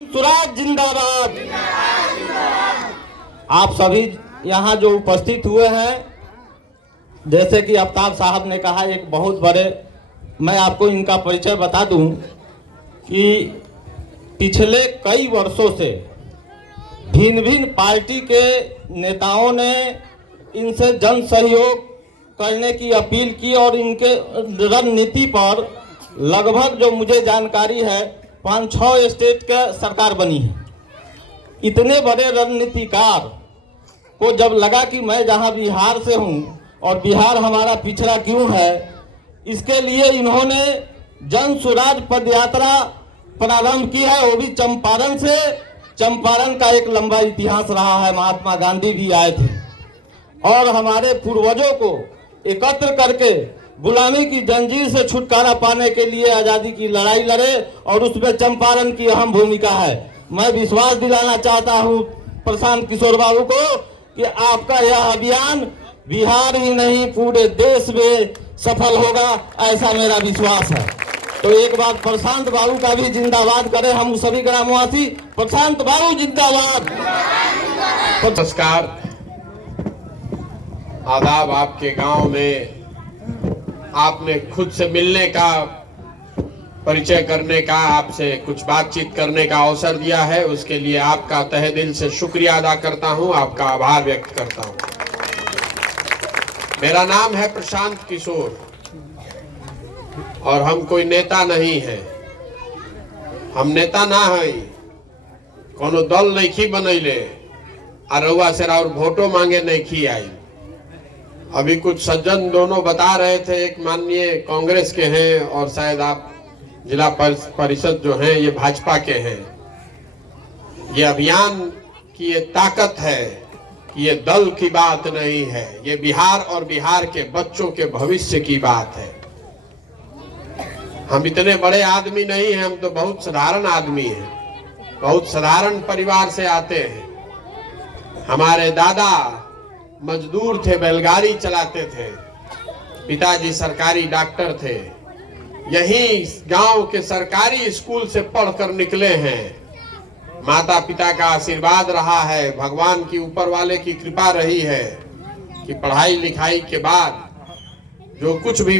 स्वराज जिंदाबाद। आप सभी यहाँ जो उपस्थित हुए हैं, जैसे कि आफ्ताब साहब ने कहा, एक बहुत बड़े, मैं आपको इनका परिचय बता दूं कि पिछले कई वर्षों से भिन्न भिन्न पार्टी के नेताओं ने इनसे जन सहयोग करने की अपील की और इनके रणनीति पर लगभग जो मुझे जानकारी है 5-6 स्टेट का सरकार बनी है। इतने बड़े रणनीतिकार को जब लगा कि मैं जहां बिहार से हूं और बिहार हमारा पिछड़ा क्यों है, इसके लिए इन्होंने जन स्वराज पदयात्रा प्रारंभ की है, वो भी चंपारण से। चंपारण का एक लंबा इतिहास रहा है, महात्मा गांधी भी आए थे और हमारे पूर्वजों को एकत्र करके गुलामी की जंजीर से छुटकारा पाने के लिए आज़ादी की लड़ाई लड़े और उसमें चंपारण की अहम भूमिका है। मैं विश्वास दिलाना चाहता हूं प्रशांत किशोर बाबू को कि आपका यह अभियान बिहार ही नहीं पूरे देश में सफल होगा, ऐसा मेरा विश्वास है। तो एक बार प्रशांत बाबू का भी जिंदाबाद करें हम सभी ग्रामवासी। प्रशांत बाबू जिंदाबाद। नमस्कार, आदाब। आपके गांव में आपने खुद से मिलने का, परिचय करने का, आपसे कुछ बातचीत करने का अवसर दिया है, उसके लिए आपका तहे दिल से शुक्रिया अदा करता हूं, आपका आभार व्यक्त करता हूं। मेरा नाम है प्रशांत किशोर और हम कोई नेता नहीं है। हम नेता ना है, कोनो दल नहीं बनैले अरुआ से और वोटो मांगे नहीं आई। अभी कुछ सज्जन दोनों बता रहे थे, एक माननीय कांग्रेस के हैं और शायद आप जिला परिषद जो हैं ये भाजपा के हैं। ये अभियान की ये ताकत है कि ये दल की बात नहीं है, ये बिहार और बिहार के बच्चों के भविष्य की बात है। हम इतने बड़े आदमी नहीं हैं, हम तो बहुत साधारण आदमी हैं, बहुत साधारण परिवार से आते हैं। हमारे दादा मजदूर थे, बैलगाड़ी चलाते थे, पिताजी सरकारी डॉक्टर थे, यही गांव के सरकारी स्कूल से पढ़कर निकले हैं। माता पिता का आशीर्वाद रहा है, भगवान की ऊपर वाले की कृपा रही है कि पढ़ाई लिखाई के बाद जो कुछ भी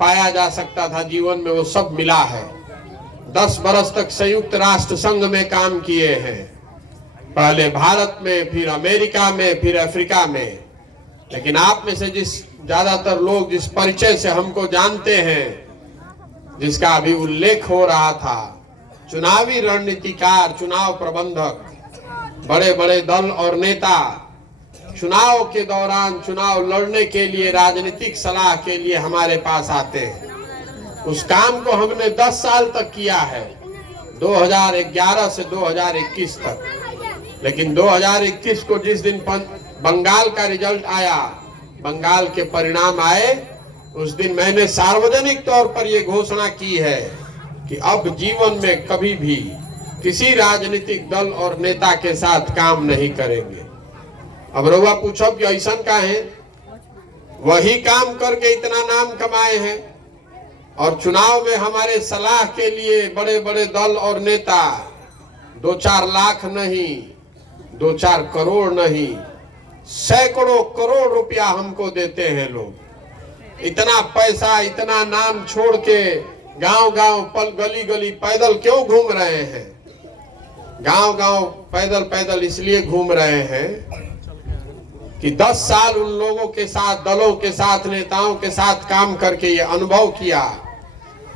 पाया जा सकता था जीवन में वो सब मिला है। 10 बरस तक संयुक्त राष्ट्र संघ में काम किए हैं, पहले भारत में, फिर अमेरिका में, फिर अफ्रीका में। लेकिन आप में से जिस ज्यादातर लोग जिस परिचय से हमको जानते हैं, जिसका अभी उल्लेख हो रहा था, चुनावी रणनीतिकार, चुनाव प्रबंधक, बड़े बड़े दल और नेता चुनाव के दौरान चुनाव लड़ने के लिए, राजनीतिक सलाह के लिए हमारे पास आते हैं। उस काम को हमने 10 साल तक किया है, 2011 से 2021 तक। लेकिन 2021 को जिस दिन बंगाल का रिजल्ट आया, बंगाल के परिणाम आए, उस दिन मैंने सार्वजनिक तौर पर यह घोषणा की है कि अब जीवन में कभी भी किसी राजनीतिक दल और नेता के साथ काम नहीं करेंगे। अब रउआ पूछो कि ऐसा का है, वही काम करके इतना नाम कमाए हैं और चुनाव में हमारे सलाह के लिए बड़े बड़े दल और नेता 2-4 लाख नहीं, 2-4 करोड़ नहीं, सैकड़ों करोड़ रुपया हमको देते हैं लोग। इतना पैसा, इतना नाम छोड़ के गांव गांव, पल गली गली पैदल क्यों घूम रहे हैं? गांव गांव पैदल पैदल इसलिए घूम रहे हैं कि 10 साल उन लोगों के साथ, दलों के साथ, नेताओं के साथ काम करके ये अनुभव किया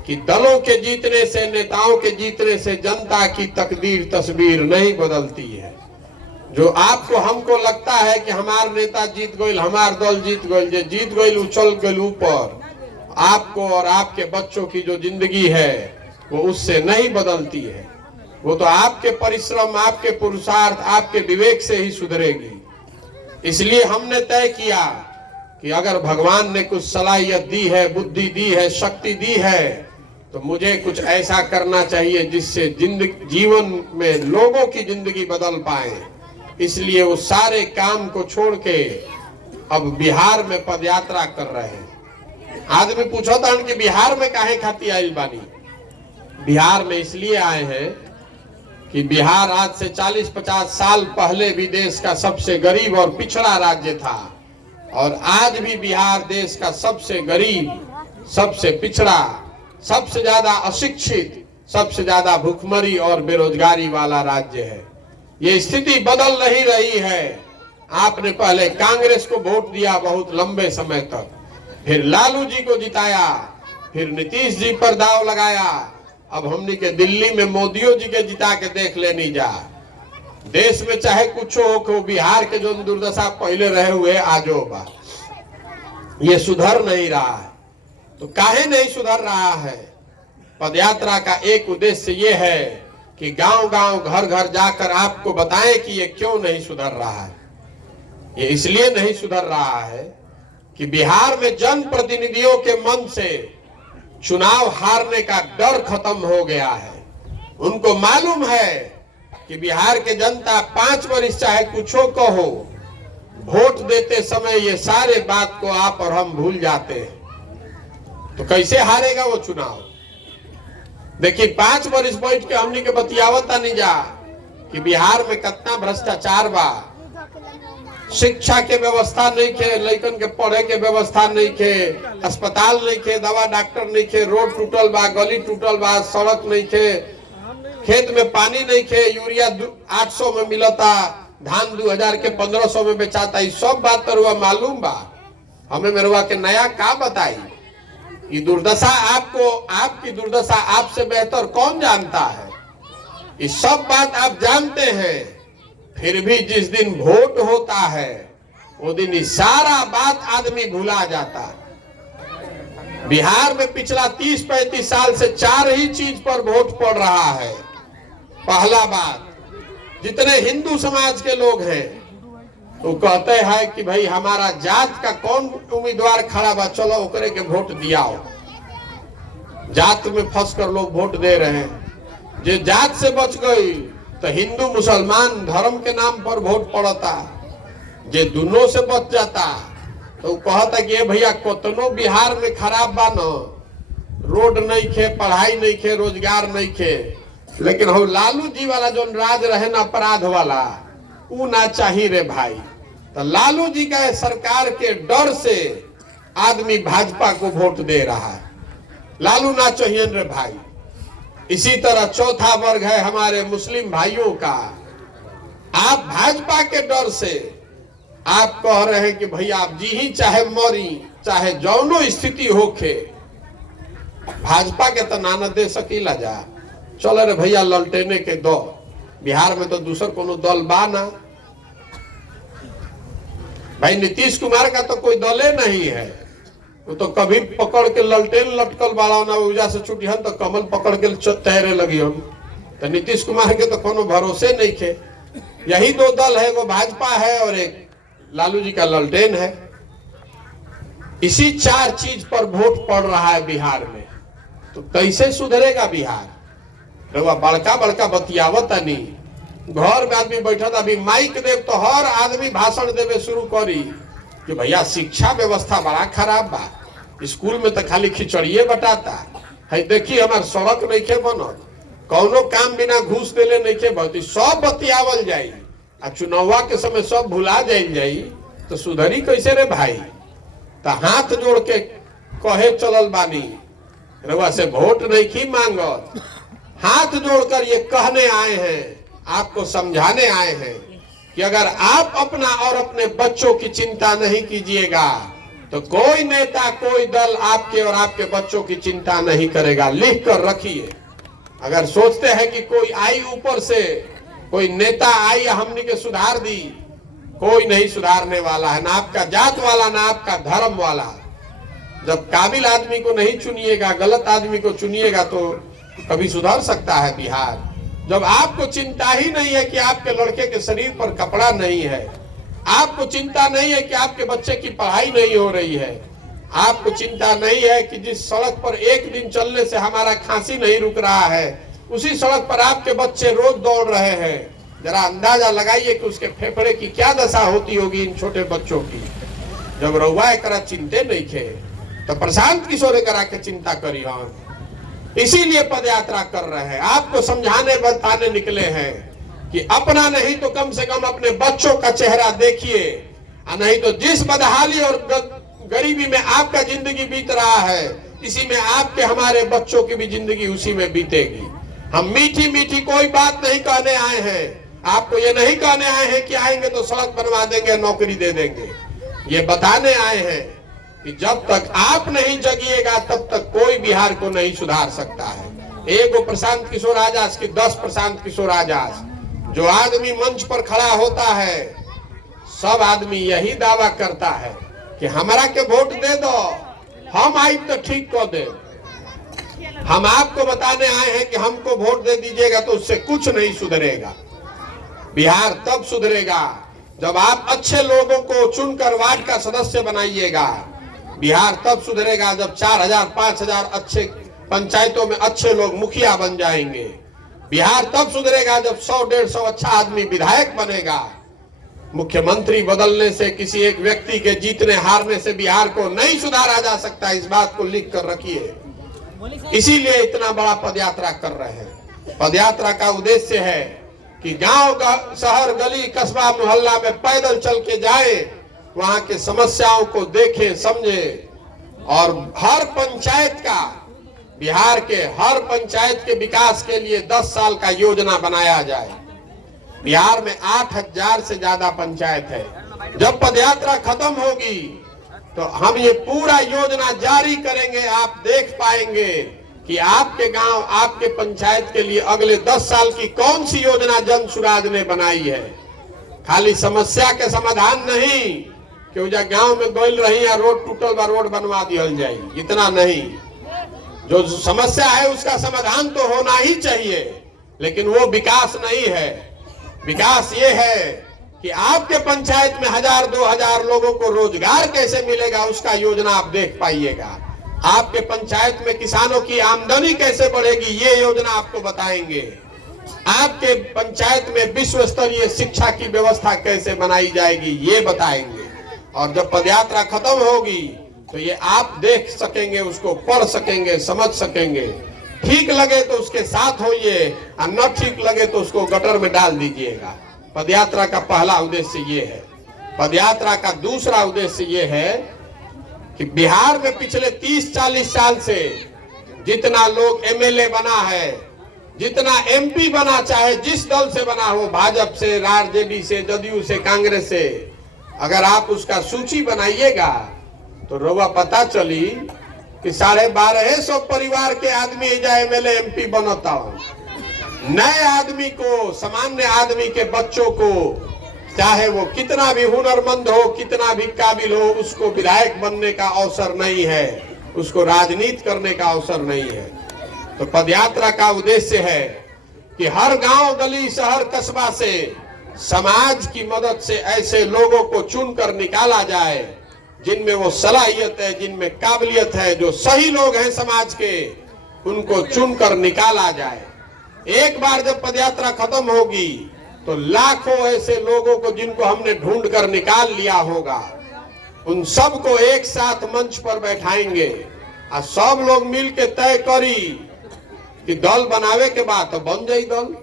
कि दलों के जीतने से, नेताओं के जीतने से जनता की तकदीर, तस्वीर नहीं बदलती है। जो आपको, हमको लगता है कि हमार नेता जीत गए, हमार दल जीत गए, जो जीत गए उछल गए ऊपर, आपको और आपके बच्चों की जो जिंदगी है वो उससे नहीं बदलती है। वो तो आपके परिश्रम, आपके पुरुषार्थ, आपके विवेक से ही सुधरेगी। इसलिए हमने तय किया कि अगर भगवान ने कुछ सलाहियत दी है, बुद्धि दी है, शक्ति दी है, तो मुझे कुछ ऐसा करना चाहिए जिससे जीवन में लोगों की जिंदगी बदल पाए। इसलिए वो सारे काम को छोड़ के अब बिहार में पदयात्रा कर रहे हैं। आदमी पूछो था कि बिहार में काहे खाती आइल बानी? बिहार में इसलिए आए हैं कि बिहार आज से 40-50 साल पहले भी देश का सबसे गरीब और पिछड़ा राज्य था, और आज भी बिहार देश का सबसे गरीब, सबसे पिछड़ा, सबसे ज्यादा अशिक्षित, सबसे ज्यादा भूखमरी और बेरोजगारी वाला राज्य है। ये स्थिति बदल नहीं रही है। आपने पहले कांग्रेस को वोट दिया बहुत लंबे समय तक, फिर लालू जी को जिताया, फिर नीतीश जी पर दाव लगाया, अब हमने के दिल्ली में मोदियों जी के जिता के देख लेनी जा। देश में चाहे कुछ हो, बिहार के जो दुर्दशा पहले रहे हुए आजो बा, ये सुधर नहीं रहा है। तो काहे नहीं सुधर रहा है? पदयात्रा का एक उद्देश्य ये है कि गांव गांव घर घर जाकर आपको बताएं कि ये क्यों नहीं सुधर रहा है। ये इसलिए नहीं सुधर रहा है कि बिहार में जनप्रतिनिधियों के मन से चुनाव हारने का डर खत्म हो गया है। उनको मालूम है कि बिहार के जनता 5 वर्ष चाहे कुछो कहो, वोट देते समय ये सारे बात को आप और हम भूल जाते हैं। तो कैसे हारेगा वो चुनाव? देखिए 5 वर्ष बैठ के हमने के बतियावता नहीं जा कि बिहार में कितना भ्रष्टाचार बा, शिक्षा के व्यवस्था नहीं खे, लड़कन के पढ़े के व्यवस्था नहीं खे, अस्पताल नहीं खे, दवा डॉक्टर नहीं खे, रोड टूटल बा, गली टूटल बा, सड़क नहीं खे, खेत में पानी नहीं खे, यूरिया 800 में मिलता, धान 2000 के 1500 में बेचाता। ये सब बात तो रुआ मालूम बा। हमें मेरुआ के नया का बताई? ये दुर्दशा आपको, आपकी दुर्दशा आपसे बेहतर कौन जानता है? ये सब बात आप जानते हैं, फिर भी जिस दिन वोट होता है वो दिन ये सारा बात आदमी भुला जाता है। बिहार में पिछला 30-35 साल से 4 ही चीज पर वोट पड़ रहा है। पहला बात, जितने हिंदू समाज के लोग हैं तो कहते हैं कि भाई हमारा जात का कौन उम्मीदवार खड़ा बा, चलो ओकरे के वोट दियाओ। जात में फंस कर लोग वोट दे रहे हैं। जो जात से बच गई तो हिंदू मुसलमान धर्म के नाम पर वोट पड़ता, जे दोनों से बच जाता तो कहता कि भैया कतनो बिहार में खराब बा न, रोड नहीं खे, पढ़ाई नहीं खे, रोजगार नहीं खे, लेकिन हम लालू जी वाला जो राज रहे ना अपराध वाला, ऊ ना चाहिए रे भाई। तो लालू जी का सरकार के डर से आदमी भाजपा को वोट दे रहा है। लालू ना चाहिए रे भाई। इसी तरह चौथा वर्ग है हमारे मुस्लिम भाइयों का। आप भाजपा के डर से आप कह रहे हैं कि भैया आप जी ही चाहे मरी, चाहे जौनो स्थिति होखे, भाजपा के तो ना दे सकीला जा। चलो रे भैया ललटेने के दो, बिहार में तो दूसर कोनो दल बा ना। भाई नीतीश कुमार का तो कोई दले नहीं है, वो तो कभी पकड़ के ललटेन लटकल बाड़ा ना, ऊर्जा से छुटी हम तो कमल पकड़ के तैरे लगी हम। तो नीतीश कुमार के तो कोनो भरोसे नहीं थे। यही 2 दल है, वो भाजपा है और एक लालू जी का ललटेन है। इसी 4 चीज पर वोट पड़ रहा है बिहार में। तो कैसे सुधरेगा बिहार? रवा बड़का बड़का बतियावत नहीं, घर में आदमी बैठा था, अभी माइक देव तो हर आदमी भाषण देवे शुरू करी कि भैया शिक्षा व्यवस्था बड़ा खराब बा, स्कूल में तो खाली खिचड़िए बटाता है, देखिए हमार सड़क नहीं खे बनल, कौनो काम बिना घूस देले नहीं खे बनती, सब बतियावल जाई आ चुनावा के समय सब भुला जाई तो सुधरी कैसे रे भाई? तो हाथ जोड़ के कहे चलल बानी, रवा से वोट नहीं की मांगत, हाथ जोड़कर ये कहने आए हैं, आपको समझाने आए हैं कि अगर आप अपना और अपने बच्चों की चिंता नहीं कीजिएगा तो कोई नेता, कोई दल आपके और आपके बच्चों की चिंता नहीं करेगा। लिख कर रखिए। अगर सोचते हैं कि कोई आई ऊपर से, कोई नेता आई हमने के सुधार दी, कोई नहीं सुधारने वाला है, ना आपका जात वाला ना आपका धर्म वाला। जब काबिल आदमी को नहीं चुनिएगा, गलत आदमी को चुनिएगा तो कभी सुधर सकता है बिहार। जब आपको चिंता ही नहीं है कि आपके लड़के के शरीर पर कपड़ा नहीं है, आपको चिंता नहीं है कि आपके बच्चे की पढ़ाई नहीं हो रही है, आपको चिंता नहीं है कि जिस सड़क पर एक दिन चलने से हमारा खांसी नहीं रुक रहा है, उसी सड़क पर आपके बच्चे रोज दौड़ रहे हैं, जरा अंदाजा लगाइए कि उसके फेफड़े की क्या दशा होती होगी इन छोटे बच्चों की। जब रउआ एकरा चिंते नहीं खे तो प्रशांत किशोर करा के चिंता करी हम। इसीलिए पदयात्रा कर रहे हैं, आपको समझाने बताने निकले हैं कि अपना नहीं तो कम से कम अपने बच्चों का चेहरा देखिए, नहीं तो जिस बदहाली और गरीबी में आपका जिंदगी बीत रहा है, इसी में आपके हमारे बच्चों की भी जिंदगी उसी में बीतेगी। हम मीठी मीठी कोई बात नहीं कहने आए हैं, आपको ये नहीं कहने आए हैं कि आएंगे तो सड़क बनवा देंगे, नौकरी दे देंगे। ये बताने आए हैं कि जब तक आप नहीं जगिएगा तब तक कोई बिहार को नहीं सुधार सकता है। एक प्रशांत किशोर आजाद की 10 प्रशांत किशोर आजाद, जो आदमी मंच पर खड़ा होता है, सब आदमी यही दावा करता है कि हमारा के वोट दे दो, हम आई तो ठीक कर दे। हम आपको बताने आए हैं कि हमको वोट दे दीजिएगा तो उससे कुछ नहीं सुधरेगा। बिहार तब सुधरेगा जब आप अच्छे लोगों को चुनकर वार्ड का सदस्य बनाइएगा। बिहार तब सुधरेगा जब 4000 5000 अच्छे पंचायतों में अच्छे लोग मुखिया बन जाएंगे। बिहार तब सुधरेगा जब 100-150 अच्छा आदमी विधायक बनेगा। मुख्यमंत्री बदलने से, किसी एक व्यक्ति के जीतने हारने से बिहार को नहीं सुधारा जा सकता। इस बात को लिख कर रखिए। इसीलिए इतना बड़ा पदयात्रा कर रहे हैं। पदयात्रा का उद्देश्य है कि गांव का, शहर, गली, कस्बा, मोहल्ला में पैदल चल के जाए, वहां के समस्याओं को देखें, समझे और हर पंचायत का, बिहार के हर पंचायत के विकास के लिए 10 साल का योजना बनाया जाए। बिहार में 8000 से ज्यादा पंचायत है। जब पदयात्रा खत्म होगी तो हम ये पूरा योजना जारी करेंगे। आप देख पाएंगे कि आपके गांव, आपके पंचायत के लिए अगले 10 साल की कौन सी योजना जन सुराज ने बनाई है। खाली समस्या के समाधान नहीं कि उजा गांव में गोल रही या रोड टूटल बा, रोड बनवा दिया जाए, इतना नहीं। जो समस्या है उसका समाधान तो होना ही चाहिए, लेकिन वो विकास नहीं है। विकास ये है कि आपके पंचायत में 1000-2000 लोगों को रोजगार कैसे मिलेगा, उसका योजना आप देख पाइएगा। आपके पंचायत में किसानों की आमदनी कैसे बढ़ेगी, ये योजना आपको बताएंगे। आपके पंचायत में विश्व स्तरीय शिक्षा की व्यवस्था कैसे बनाई जाएगी, ये बताएंगे। और जब पदयात्रा खत्म होगी तो ये आप देख सकेंगे, उसको पढ़ सकेंगे, समझ सकेंगे। ठीक लगे तो उसके साथ होइए और न ठीक लगे तो उसको गटर में डाल दीजिएगा। पदयात्रा का पहला उद्देश्य ये है। पदयात्रा का दूसरा उद्देश्य ये है कि बिहार में पिछले 30-40 साल से जितना लोग एमएलए बना है, जितना एमपी बना, चाहे जिस दल से बना हो, भाजपा से, आरजेडी से, जदयू से, कांग्रेस से, अगर आप उसका सूची बनाइएगा तो रोवा पता चली कि 1250 परिवार के आदमी एमएलए एमपी बनता हो। नए आदमी को, सामान्य आदमी के बच्चों को, चाहे वो कितना भी हुनरमंद हो, कितना भी काबिल हो, उसको विधायक बनने का अवसर नहीं है, उसको राजनीति करने का अवसर नहीं है। तो पदयात्रा का उद्देश्य है कि हर गांव, गली, शहर, कस्बा से समाज की मदद से ऐसे लोगों को चुनकर निकाला जाए जिनमें वो सलाहियत है, जिनमें काबिलियत है, जो सही लोग हैं समाज के, उनको चुनकर निकाला जाए। एक बार जब पदयात्रा खत्म होगी तो लाखों ऐसे लोगों को, जिनको हमने ढूंढ कर निकाल लिया होगा, उन सबको एक साथ मंच पर बैठाएंगे और सब लोग मिल के तय करी कि दल बनावे के बाद तो बन जाए दल।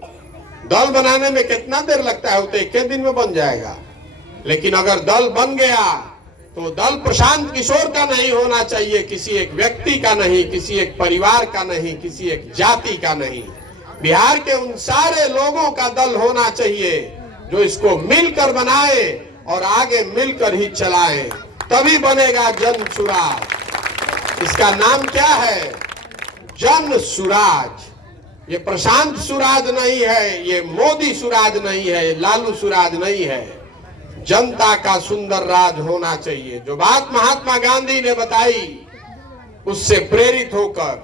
दल बनाने में कितना देर लगता है, वो तो 1 दिन में बन जाएगा। लेकिन अगर दल बन गया तो दल प्रशांत किशोर का नहीं होना चाहिए, किसी एक व्यक्ति का नहीं, किसी एक परिवार का नहीं, किसी एक जाति का नहीं। बिहार के उन सारे लोगों का दल होना चाहिए जो इसको मिलकर बनाए और आगे मिलकर ही चलाए, तभी बनेगा जन सुराज। इसका नाम क्या है? जन सुराज। ये प्रशांत सुराज नहीं है, ये मोदी सुराज नहीं है, लालू सुराज नहीं है। जनता का सुंदर राज होना चाहिए। जो बात महात्मा गांधी ने बताई, उससे प्रेरित होकर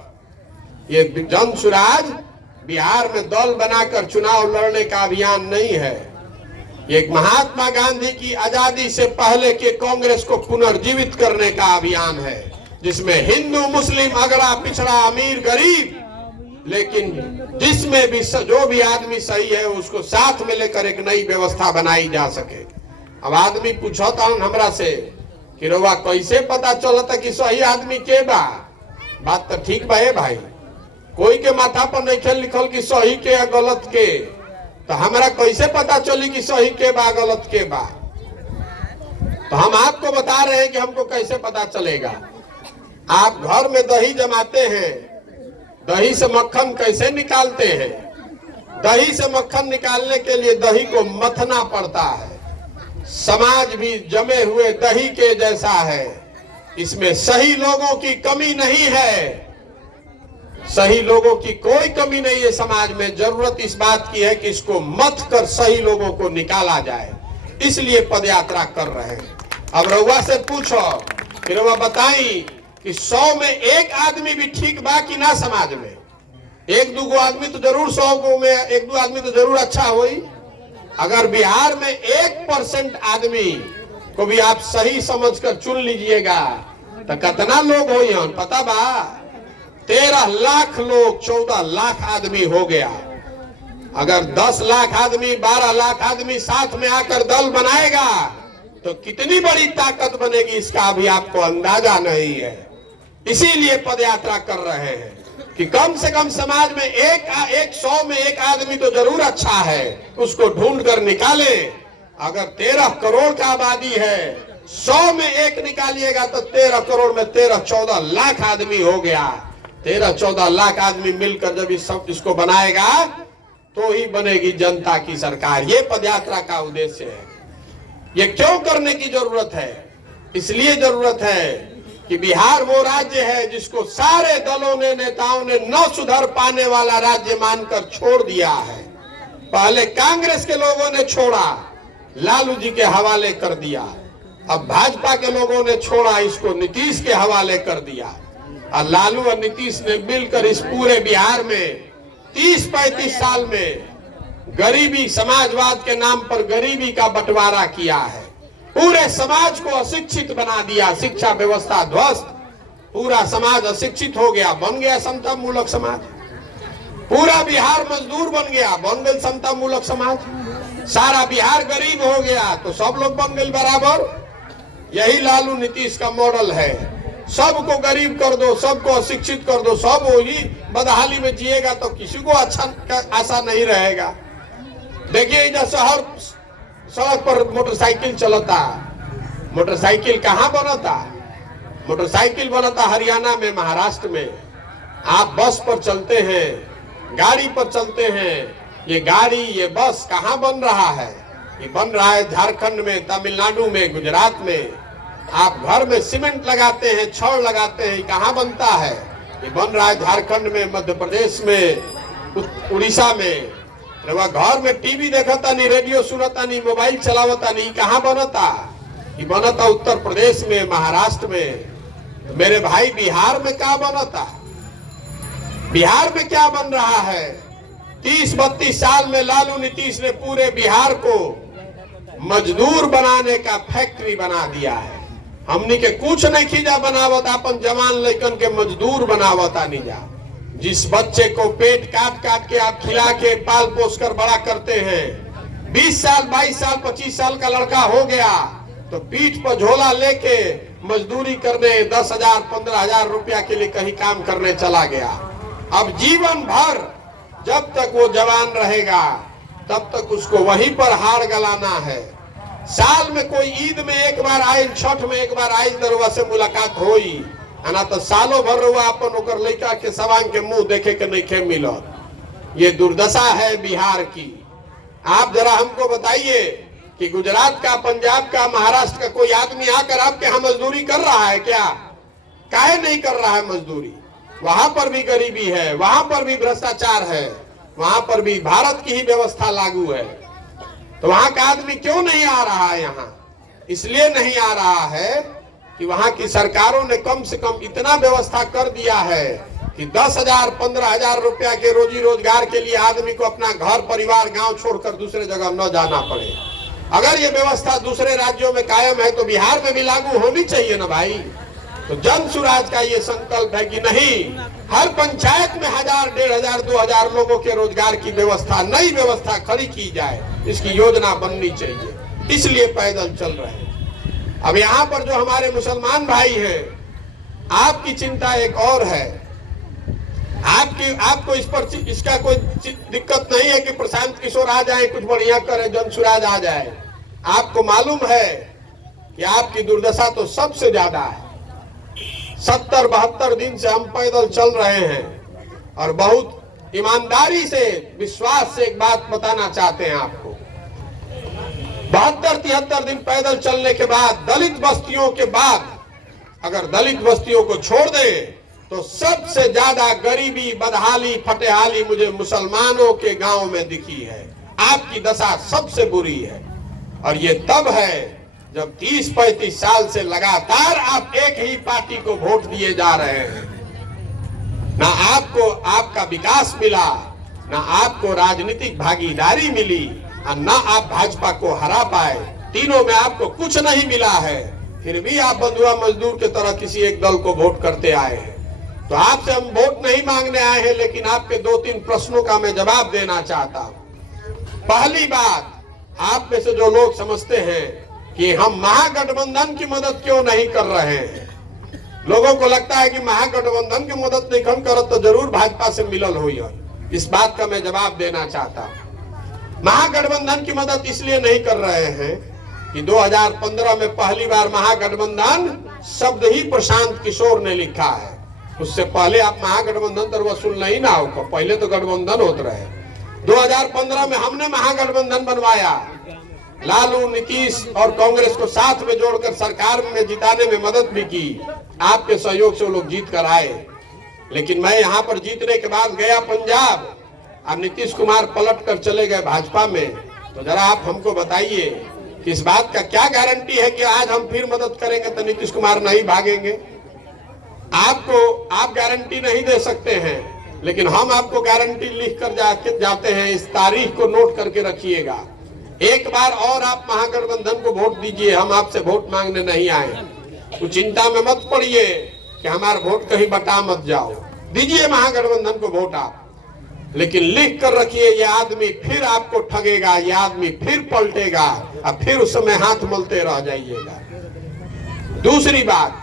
ये जन सुराज बिहार में दल बनाकर चुनाव लड़ने का अभियान नहीं है। ये महात्मा गांधी की आजादी से पहले के कांग्रेस को पुनर्जीवित करने का अभियान है, जिसमें हिंदू, मुस्लिम, अगड़ा, पिछड़ा, अमीर, गरीब, लेकिन जिसमें भी जो भी आदमी सही है उसको साथ में लेकर एक नई व्यवस्था बनाई जा सके। अब आदमी पूछता हूं हमरा से कि रोवा कैसे पता चलता कि सही आदमी के बा? बात तो ठीक बा भाई, कोई के माथा पर नहीं लिखल कि सही के या गलत के, तो हमरा कैसे पता चली कि सही के बा गलत के बा? तो हम आपको बता रहे हैं कि हमको कैसे पता चलेगा। आप घर में दही जमाते हैं, दही से मक्खन कैसे निकालते हैं? दही से मक्खन निकालने के लिए दही को मथना पड़ता है। समाज भी जमे हुए दही के जैसा है, इसमें सही लोगों की कमी नहीं है, सही लोगों की कोई कमी नहीं है। समाज में जरूरत इस बात की है कि इसको मथ कर सही लोगों को निकाला जाए, इसलिए पदयात्रा कर रहे हैं। अब रउआ से पूछो, फिर रउआ बताई कि 100 में एक आदमी भी ठीक बा कि ना? समाज में एक दूगो आदमी तो जरूर, 100 को में एक दो आदमी तो जरूर अच्छा होई। अगर बिहार में 1% आदमी को भी आप सही समझकर चुन लीजिएगा तो कितना लोग हो यहाँ पता बा? 13 लाख लोग, 14 लाख आदमी हो गया। अगर 10 लाख आदमी, 12 लाख आदमी साथ में आकर दल बनाएगा तो कितनी बड़ी ताकत बनेगी, इसका अभी आपको अंदाजा नहीं है। इसीलिए पदयात्रा कर रहे हैं कि कम से कम समाज में एक 100 में एक आदमी तो जरूर अच्छा है, उसको ढूंढ कर निकाले। अगर 13 करोड़ का आबादी है, 100 में एक निकालिएगा तो 13 करोड़ में 13-14 लाख आदमी हो गया। 13-14 लाख आदमी मिलकर जब इसको बनाएगा तो ही बनेगी जनता की सरकार। ये पदयात्रा का उद्देश्य है। ये क्यों करने की जरूरत है? इसलिए जरूरत है कि बिहार वो राज्य है जिसको सारे दलों ने, नेताओं ने न सुधर पाने वाला राज्य मानकर छोड़ दिया है। पहले कांग्रेस के लोगों ने छोड़ा, लालू जी के हवाले कर दिया। अब भाजपा के लोगों ने छोड़ा, इसको नीतीश के हवाले कर दिया। और लालू और नीतीश ने मिलकर इस पूरे बिहार में 30-35 साल में गरीबी, समाजवाद के नाम पर गरीबी का बंटवारा किया है। पूरे समाज को अशिक्षित बना दिया, शिक्षा व्यवस्था ध्वस्त, पूरा समाज अशिक्षित हो गया, बन गया समता मूलक समाज। पूरा बिहार मजदूर बन गया, बन गई समता मूलक समाज। सारा बिहार गरीब हो गया तो सब लोग बन गए बराबर। यही लालू नीतीश का मॉडल है। सबको गरीब कर दो, सबको अशिक्षित कर दो, सब वही बदहाली में जिएगा तो किसी को अच्छा आशा नहीं रहेगा। देखिए इधर शहर, सड़क पर मोटरसाइकिल चलता, मोटरसाइकिल कहाँ बनता? मोटरसाइकिल बनता हरियाणा में, महाराष्ट्र में। आप बस पर चलते हैं, गाड़ी पर चलते हैं। ये गाड़ी, ये बस कहाँ बन रहा है? ये बन रहा है झारखंड में, तमिलनाडु में, गुजरात में। आप घर में सीमेंट लगाते हैं, छड़ लगाते हैं, कहाँ बनता है? ये बन रहा है झारखंड में, मध्य प्रदेश में, उड़ीसा में। वह घर में टीवी देखता नहीं, रेडियो सुनता नहीं, मोबाइल चलावता नहीं, कहाँ बनता? ये बनता उत्तर प्रदेश में, महाराष्ट्र में। तो मेरे भाई बिहार में क्या बनता? बिहार में क्या बन रहा है? 30-32 साल में लालू नीतीश ने पूरे बिहार को मजदूर बनाने का फैक्ट्री बना दिया है। हमनी के कुछ नहीं खींचा बनावत, अपन जवान लड़कन के मजदूर बनावता नहीं जा। जिस बच्चे को पेट काट काट के आप खिला के पाल पोस कर बड़ा करते हैं, 20 साल, 22 साल, 25 साल का लड़का हो गया तो पीठ पर झोला लेके मजदूरी करने 10,000, 15,000 रुपया के लिए कहीं काम करने चला गया। अब जीवन भर जब तक वो जवान रहेगा तब तक उसको वहीं पर हार गलाना है। साल में कोई ईद में एक बार आयल, छठ में एक बार आयल दरुआ से मुलाकात होई, ना तो सालों भर रुआ अपन ओकर लड़का के सवांग के मुंह देखे के नहीं खे मिलत। ये दुर्दशा है बिहार की। आप जरा हमको बताइए कि गुजरात का, पंजाब का, महाराष्ट्र का कोई आदमी आकर आपके यहाँ मजदूरी कर रहा है क्या? काहे नहीं कर रहा है मजदूरी? वहां पर भी गरीबी है, वहां पर भी भ्रष्टाचार है, वहां पर भी भारत की ही व्यवस्था लागू है। तो वहां का आदमी क्यों नहीं आ रहा है यहाँ? इसलिए नहीं आ रहा है कि वहां की सरकारों ने कम से कम इतना व्यवस्था कर दिया है कि 10,000, 15,000 रुपया के रोजी रोजगार के लिए आदमी को अपना घर परिवार गांव छोड़कर दूसरे जगह न जाना पड़े। अगर ये व्यवस्था दूसरे राज्यों में कायम है तो बिहार में भी लागू होनी चाहिए ना भाई। तो जन सुराज का ये संकल्प है कि नहीं, हर पंचायत में 1,000, 1,500, 2,000 लोगों के रोजगार की व्यवस्था, नई व्यवस्था खड़ी की जाए, इसकी योजना बननी चाहिए। इसलिए पैदल चल रहे हैं। अब यहाँ पर जो हमारे मुसलमान भाई हैं, आपकी चिंता एक और है। आपको इस पर इसका कोई दिक्कत नहीं है कि प्रशांत किशोर आ जाए, कुछ बढ़िया करे, जनसुराज आ जाए। आपको मालूम है कि आपकी दुर्दशा तो सबसे ज्यादा है। 70-72 दिन से हम पैदल चल रहे हैं और बहुत ईमानदारी से, विश्वास से एक बात बताना चाहते हैं आपको। 72-73 दिन पैदल चलने के बाद, दलित बस्तियों के बाद, अगर दलित बस्तियों को छोड़ दे तो सबसे ज्यादा गरीबी, बदहाली, फटेहाली मुझे मुसलमानों के गांव में दिखी है। आपकी दशा सबसे बुरी है और ये तब है जब 30-35 साल से लगातार आप एक ही पार्टी को वोट दिए जा रहे हैं। ना आपको आपका विकास मिला, ना आपको राजनीतिक भागीदारी मिली और ना आप भाजपा को हरा पाए। तीनों में आपको कुछ नहीं मिला है, फिर भी आप बंधुआ मजदूर की तरह किसी एक दल को वोट करते आए हैं। तो आपसे हम वोट नहीं मांगने आए हैं, लेकिन आपके 2-3 प्रश्नों का मैं जवाब देना चाहता हूं। पहली बात, आप में से जो लोग समझते हैं कि हम महागठबंधन की मदद क्यों नहीं कर रहे हैं, लोगों को लगता है कि महागठबंधन की मदद नहीं हम करत तो जरूर भाजपा से मिलल हुई है। इस बात का मैं जवाब देना चाहता हूं। महागठबंधन की मदद इसलिए नहीं कर रहे हैं कि 2015 में पहली बार महागठबंधन शब्द ही प्रशांत किशोर ने लिखा है। उससे पहले आप महागठबंधन तर वसूल नहीं ना हो, पहले तो गठबंधन होते रहे। 2015 में हमने महागठबंधन बनवाया, लालू, नीतीश और कांग्रेस को साथ में जोड़कर सरकार में जिताने में मदद भी की। आपके सहयोग से वो लोग जीत कर आए। लेकिन मैं यहाँ पर जीतने के बाद गया पंजाब और नीतीश कुमार पलट कर चले गए भाजपा में। तो जरा आप हमको बताइए कि इस बात का क्या गारंटी है कि आज हम फिर मदद करेंगे तो नीतीश कुमार नहीं भागेंगे? आप गारंटी नहीं दे सकते हैं, लेकिन हम आपको गारंटी लिख कर जाते हैं। इस तारीख को नोट करके रखिएगा। एक बार और आप महागठबंधन को वोट दीजिए। हम आपसे वोट मांगने नहीं आए। तो चिंता में मत पड़िए कि हमारा वोट कहीं बटा मत जाओ। दीजिए महागठबंधन को वोट आप, लेकिन लिख कर रखिए, ये आदमी फिर आपको ठगेगा, ये आदमी फिर पलटेगा और फिर उस समय हाथ मलते रह जाइएगा। दूसरी बात,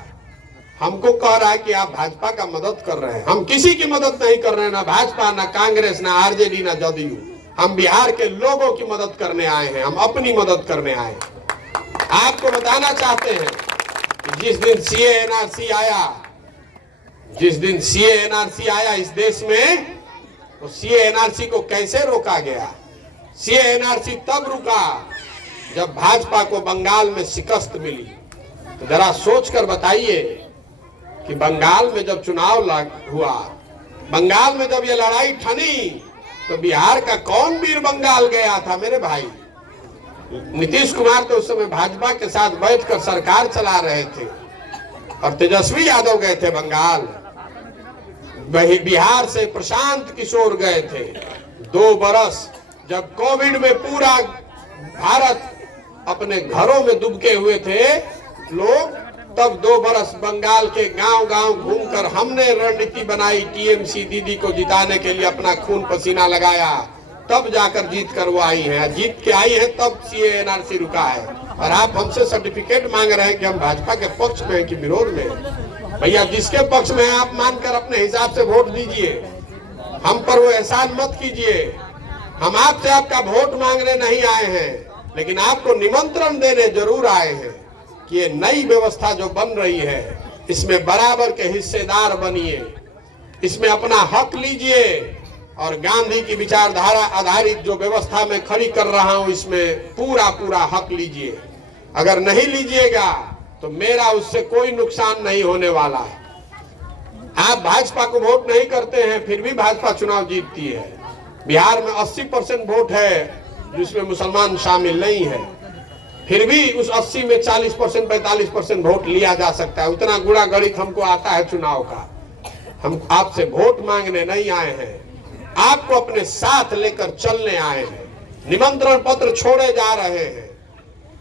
हमको कह रहा है कि आप भाजपा का मदद कर रहे हैं। हम किसी की मदद नहीं कर रहे हैं, ना भाजपा, ना कांग्रेस, ना आरजेडी, ना जदयू। हम बिहार के लोगों की मदद करने आए हैं, हम अपनी मदद करने आए हैं। आपको बताना चाहते हैं कि जिस दिन सीए एनआरसी आया इस देश में, तो सीए एनआरसी को कैसे रोका गया? सीए एनआरसी तब रुका जब भाजपा को बंगाल में शिकस्त मिली। तो जरा सोच कर बताइए कि बंगाल में जब चुनाव हुआ, बंगाल में जब ये लड़ाई ठनी, तो बिहार का कौन वीर बंगाल गया था मेरे भाई? नीतीश कुमार तो उस समय भाजपा के साथ बैठकर सरकार चला रहे थे और तेजस्वी यादव गए थे बंगाल। वही बिहार से प्रशांत किशोर गए थे। 2 बरस जब कोविड में पूरा भारत अपने घरों में दुबके हुए थे लोग, तब 2 बरस बंगाल के गांव-गांव घूमकर हमने रणनीति बनाई। टीएमसी दीदी को जिताने के लिए अपना खून पसीना लगाया, तब जाकर जीत कर वो आई है। जीत के आई है तब सीए एनआरसी रुका है। और आप हमसे सर्टिफिकेट मांग रहे हैं कि हम भाजपा के पक्ष में हैं कि विरोध में। भैया, जिसके पक्ष में आप मानकर अपने हिसाब से वोट दीजिए, हम पर वो एहसान मत कीजिए। हम आपसे आपका वोट मांगने नहीं आए हैं, लेकिन आपको निमंत्रण देने जरूर आए हैं कि ये नई व्यवस्था जो बन रही है, इसमें बराबर के हिस्सेदार बनिए, इसमें अपना हक लीजिए और गांधी की विचारधारा आधारित जो व्यवस्था मैं खड़ी कर रहा हूं, इसमें पूरा हक लीजिए। अगर नहीं लीजिएगा तो मेरा उससे कोई नुकसान नहीं होने वाला है। आप भाजपा को वोट नहीं करते हैं, फिर भी भाजपा चुनाव जीतती है। बिहार में 80% वोट है जिसमें मुसलमान शामिल नहीं है, फिर भी उस 80 में 40% 45% वोट लिया जा सकता है। उतना गुणा गणित हमको आता है चुनाव का। हम आपसे वोट मांगने नहीं आए हैं, आपको अपने साथ लेकर चलने आए हैं। निमंत्रण पत्र छोड़े जा रहे हैं।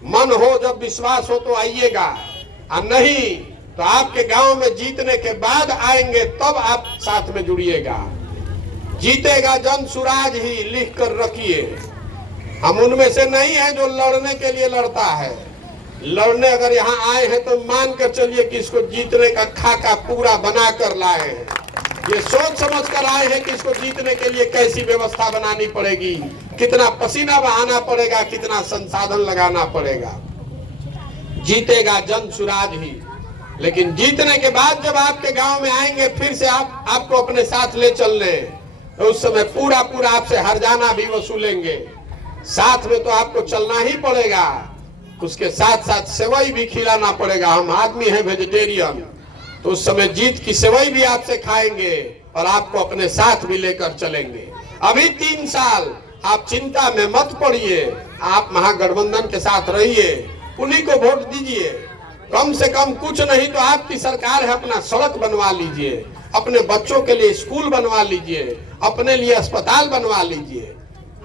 मन हो, जब विश्वास हो तो आइएगा, और नहीं तो आपके गांव में जीतने के बाद आएंगे, तब आप साथ में जुड़िएगा। जीतेगा जनसुराज ही, लिख कर रखिए। हम उनमें से नहीं है जो लड़ने के लिए लड़ता है। लड़ने अगर यहाँ आए हैं तो मान कर चलिए कि इसको जीतने का खाका पूरा बना कर लाए हैं। ये सोच समझ कर आए हैं कि इसको जीतने के लिए कैसी व्यवस्था बनानी पड़ेगी, कितना पसीना बहाना पड़ेगा, कितना संसाधन लगाना पड़ेगा। जीतेगा जन सुराज ही, लेकिन जीतने के बाद जब आपके गांव में आएंगे फिर से आपको अपने साथ ले चलने, तो उस समय पूरा आपसे हर्जाना भी वसूलेंगे। साथ में तो आपको चलना ही पड़ेगा, उसके साथ साथ सेवई भी खिलाना पड़ेगा। हम आदमी हैं वेजिटेरियन, तो उस समय जीत की सेवई भी आपसे खाएंगे और आपको अपने साथ भी लेकर चलेंगे। अभी 3 साल आप चिंता में मत पड़िए, आप महागठबंधन के साथ रहिए, उन्हीं को वोट दीजिए। कम से कम कुछ नहीं तो आपकी सरकार है, अपना सड़क बनवा लीजिए, अपने बच्चों के लिए स्कूल बनवा लीजिए, अपने लिए अस्पताल बनवा लीजिए।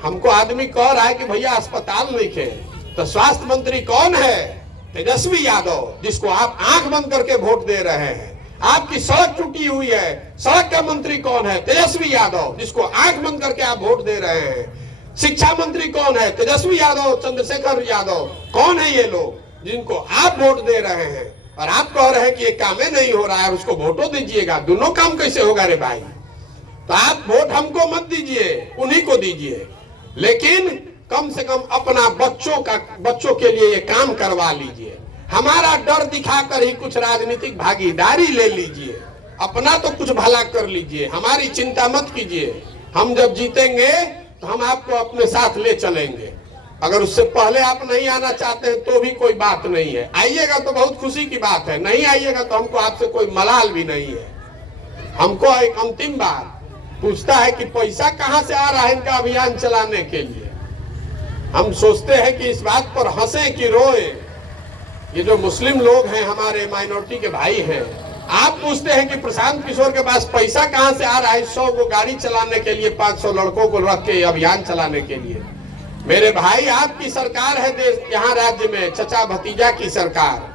हमको आदमी कह रहा है कि भैया अस्पताल नहीं है, तो स्वास्थ्य मंत्री कौन है? तेजस्वी यादव, जिसको आप आंख बंद करके वोट दे रहे हैं। आपकी सड़क टूटी हुई है, सड़क का मंत्री कौन है? तेजस्वी यादव, जिसको आंख बंद करके आप वोट दे रहे हैं। शिक्षा मंत्री कौन है? तेजस्वी यादव, चंद्रशेखर यादव। कौन है ये लोग जिनको आप वोट दे रहे हैं? और आप कह रहे हैं कि ये काम नहीं हो रहा है, उसको वोटो दीजिएगा। दोनों काम कैसे होगा रे भाई? तो आप वोट हमको मत दीजिए, उन्हीं को दीजिए, लेकिन कम से कम अपना बच्चों के लिए ये काम करवा लीजिए। हमारा डर दिखाकर ही कुछ राजनीतिक भागीदारी ले लीजिए, अपना तो कुछ भला कर लीजिए, हमारी चिंता मत कीजिए। हम जब जीतेंगे तो हम आपको अपने साथ ले चलेंगे। अगर उससे पहले आप नहीं आना चाहते हैं तो भी कोई बात नहीं है, आइएगा तो बहुत खुशी की बात है, नहीं आइएगा तो हमको आपसे कोई मलाल भी नहीं है। हमको एक अंतिम बात पूछता है कि पैसा कहां से आ रहा है इनका अभियान चलाने के लिए। हम सोचते हैं कि इस बात पर हंसे कि रोए। ये जो मुस्लिम लोग हैं, हमारे माइनॉरिटी के भाई हैं, आप पूछते हैं कि प्रशांत किशोर के पास पैसा कहां से आ रहा है 100 को गाड़ी चलाने के लिए, 500 लड़कों को रख के अभियान चलाने के लिए। मेरे भाई, आपकी सरकार है देश, यहाँ राज्य में चचा भतीजा की सरकार।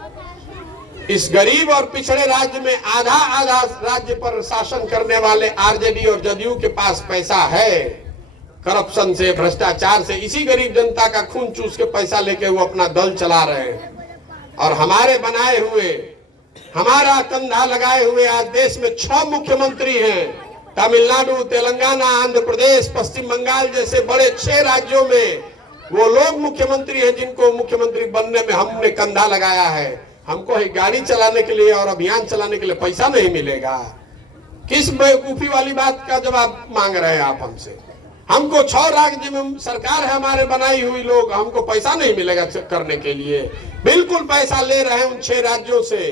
इस गरीब और पिछड़े राज्य में आधा राज्य पर शासन करने वाले आरजेडी और जदयू के पास पैसा है। करप्शन से, भ्रष्टाचार से, इसी गरीब जनता का खून चूस के पैसा लेके वो अपना दल चला रहे हैं। और हमारे बनाए हुए, हमारा कंधा लगाए हुए आज देश में 6 मुख्यमंत्री हैं। तमिलनाडु, तेलंगाना, आंध्र प्रदेश, पश्चिम बंगाल जैसे बड़े 6 राज्यों में वो लोग मुख्यमंत्री हैं जिनको मुख्यमंत्री बनने में हमने कंधा लगाया है। हमको एक गाड़ी चलाने के लिए और अभियान चलाने के लिए पैसा नहीं मिलेगा? किस बेवकूफी वाली बात का जवाब मांग रहे हैं आप हमसे? हमको 6 राज्य में सरकार है हमारे बनाई हुई लोग, हमको पैसा नहीं मिलेगा करने के लिए? बिल्कुल पैसा ले रहे हैं उन 6 राज्यों से,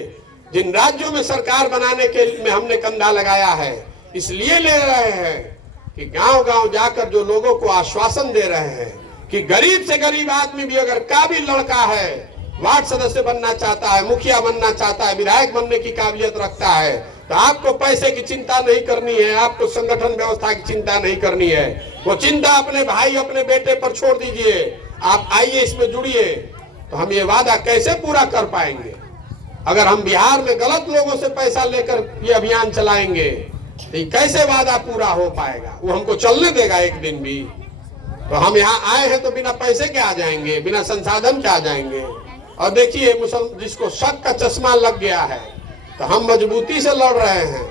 जिन राज्यों में सरकार बनाने के में हमने कंधा लगाया है। इसलिए ले रहे हैं कि गांव गांव जाकर जो लोगों को आश्वासन दे रहे हैं कि गरीब से गरीब आदमी भी अगर काबिल लड़का है, वार्ड सदस्य बनना चाहता है, मुखिया बनना चाहता है, विधायक बनने की काबिलियत रखता है, तो आपको पैसे की चिंता नहीं करनी है, आपको संगठन व्यवस्था की चिंता नहीं करनी है। वो चिंता अपने भाई, अपने बेटे पर छोड़ दीजिए। आप आइए, इसमें जुड़िए, तो हम ये वादा कैसे पूरा कर पाएंगे? अगर हम बिहार में गलत लोगों से पैसा लेकर ये अभियान चलाएंगे तो कैसे वादा पूरा हो पाएगा? वो हमको चलने देगा एक दिन भी? तो हम यहाँ आए हैं तो बिना पैसे के आ जाएंगे, बिना संसाधन के आ जाएंगे। और देखिए, जिसको शक का चश्मा लग गया है, तो हम मजबूती से लड़ रहे हैं।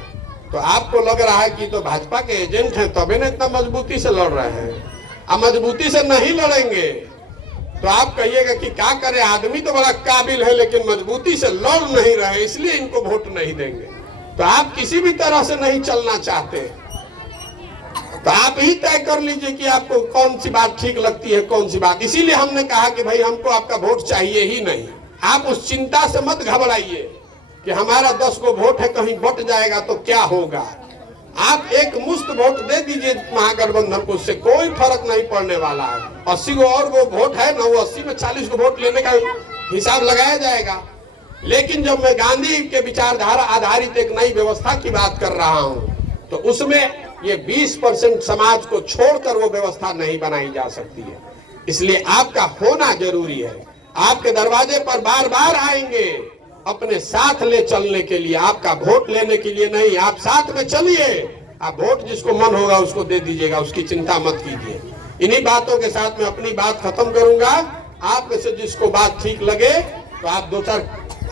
तो आपको लग रहा है कि तो भाजपा के एजेंट हैं तभी ना इतना मजबूती से लड़ रहे हैं। अब मजबूती से नहीं लड़ेंगे तो आप कहिएगा कि क्या करे, आदमी तो बड़ा काबिल है लेकिन मजबूती से लड़ नहीं रहे, इसलिए इनको वोट नहीं देंगे। तो आप किसी भी तरह से नहीं चलना चाहते, तो आप ही तय कर लीजिए कि आपको कौन सी बात ठीक लगती है, कौन सी बात। इसीलिए हमने कहा कि भाई हमको आपका वोट चाहिए ही नहीं। आप उस चिंता से मत घबराइए कि हमारा 10 को वोट है, कहीं बट जाएगा तो क्या होगा। आप एक मुश्त वोट दे दीजिए महागठबंधन को, उससे कोई फर्क नहीं पड़ने वाला है। 80 को और वो वोट है ना, वो 80 में 40 को वोट लेने का हिसाब लगाया जाएगा। लेकिन जब मैं गांधी के विचारधारा आधारित एक नई व्यवस्था की बात कर रहा हूं, तो उसमें ये 20% समाज को छोड़कर वो व्यवस्था नहीं बनाई जा सकती है। इसलिए आपका होना जरूरी है। आपके दरवाजे पर बार बार आएंगे अपने साथ ले चलने के लिए, आपका वोट लेने के लिए नहीं। आप साथ में चलिए, आप वोट जिसको मन होगा उसको दे दीजिएगा, उसकी चिंता मत कीजिए। इन्हीं बातों के साथ मैं अपनी बात खत्म करूंगा। आप में से जिसको बात ठीक लगे तो आप 2-4